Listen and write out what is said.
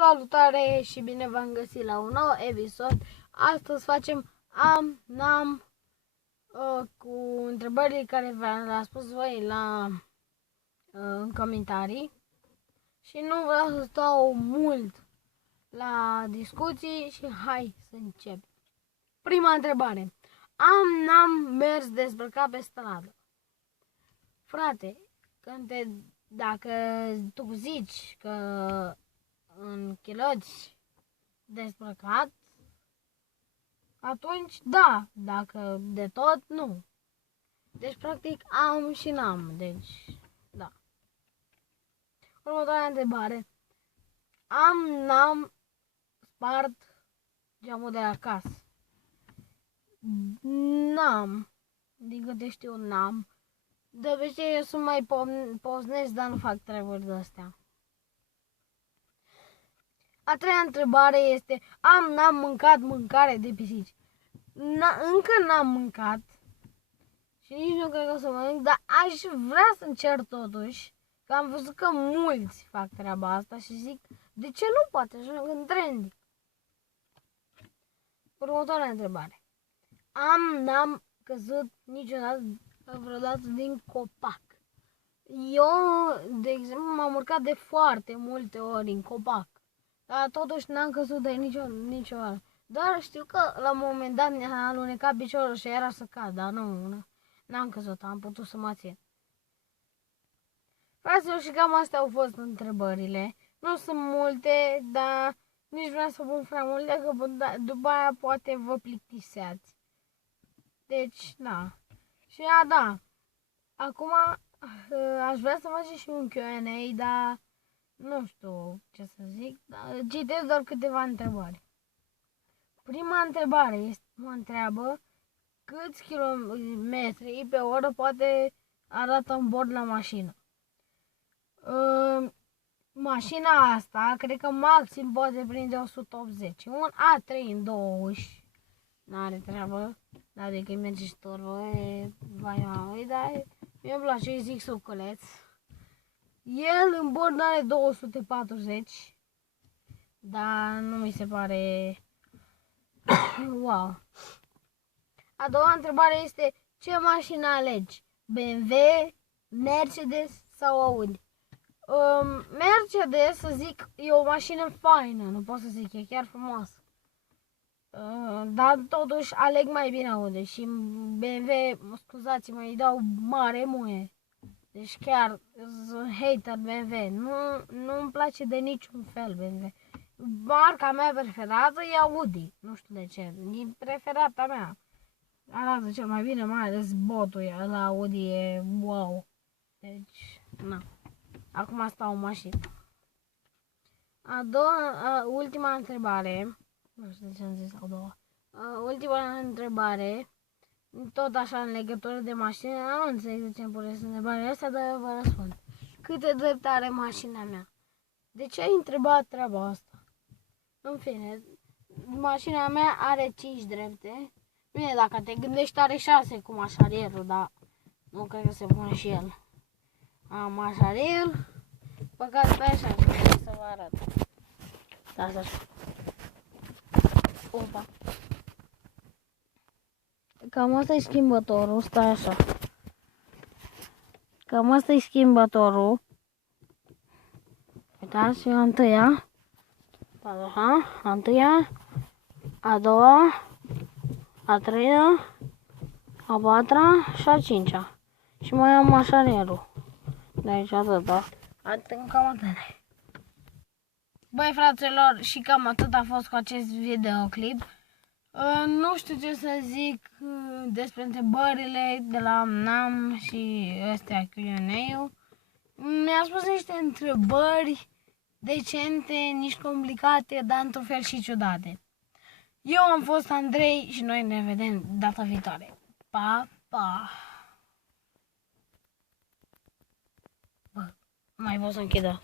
Salutare și bine v-am găsit la un nou episod. Astăzi facem am cu întrebările care v-am spus voi în comentarii. Și nu vreau să stau mult la discuții și hai să încep. Prima întrebare. N-am mers dezbrăcat pe stradă. Frate, dacă tu zici că în chiloți dezbrăcat, atunci da, dacă de tot, nu. Deci, practic, am și n-am, deci, da. Următoarea întrebare. N-am spart geamul de la casă. N-am, din câte știu, n-am. De obicei, eu sunt mai poznesc, dar nu fac treburi de astea. A treia întrebare este, n-am mâncat mâncare de pisici. Încă n-am mâncat și nici nu cred că o să mănânc, dar aș vrea să încerc totuși, că am văzut că mulți fac treaba asta și zic, de ce nu poate ajung în trend? Următoarea întrebare. N-am căzut niciodată vreodată din copac. Eu, de exemplu, m-am urcat de foarte multe ori în copac. Dar totuși n-am căzut de niciodată. Doar știu că la un moment dat ne-a alunecat piciorul și era să cad, dar n-am căzut, am putut să mă țin. Fraților, și cam astea au fost întrebările. Nu sunt multe, dar nici vreau să pun prea multe, că după aia poate vă plictiseați. Deci, da. Și da. Acum aș vrea să facem și un Q&A, dar nu știu ce să zic, dar citesc doar câteva întrebări. Prima întrebare mă întreabă câți kilometri pe oră poate arată un bord la mașină. Mașina asta, cred că maxim poate prinde 180. Un A3 în 2 uși. N-are treabă. Adică merge și turbă, dar mie-mi place, îi zic suculeț. El în bord are 240, dar nu mi se pare wow. A doua întrebare este, ce mașină alegi? BMW, Mercedes sau Audi? Mercedes, să zic, e o mașină faină, nu pot să zic, e chiar frumoasă. Dar totuși aleg mai bine Audi și BMW, scuzați-mă, îi dau mare muie. Deci chiar sunt hater BMW, nu-mi place de niciun fel BMW. Marca mea preferată e Audi, nu știu de ce, e preferata mea. Arată cel mai bine, mai ales botul la Audi e wow. Deci, na. Acum stau în mașină. Ultima întrebare. Nu știu de ce am zis a doua. Ultima întrebare. Tot așa în legătură de mașină. Nu înțeleg de ce îmi puneți întrebarea asta, dar eu vă răspund. Câte drepte are mașina mea? De ce ai întrebat treaba asta? În fine, mașina mea are 5 drepte. Bine, dacă te gândești are 6 cu mașarierul, dar nu cred că se pune și el. Am mașarier. Băgați pe așa să vă arăt. Stați așa. Opa. Cam asta e schimbătorul, stai așa. Cam asta e schimbătorul. Uitați, a întâia. Așa, a întâia. A doua. A treia. A patra și a cincea. Și mai am mașarierul. De aici atâta. Cam atât. Băi, fraților, și cam atât a fost cu acest videoclip. Nu știu ce să zic despre întrebările de la NAM și astea Q&A-ul. Mi-a spus niște întrebări decente, nici complicate, dar într-un fel și ciudate. Eu am fost Andrei și noi ne vedem data viitoare. Pa, pa! Bă, mai pot să închidă.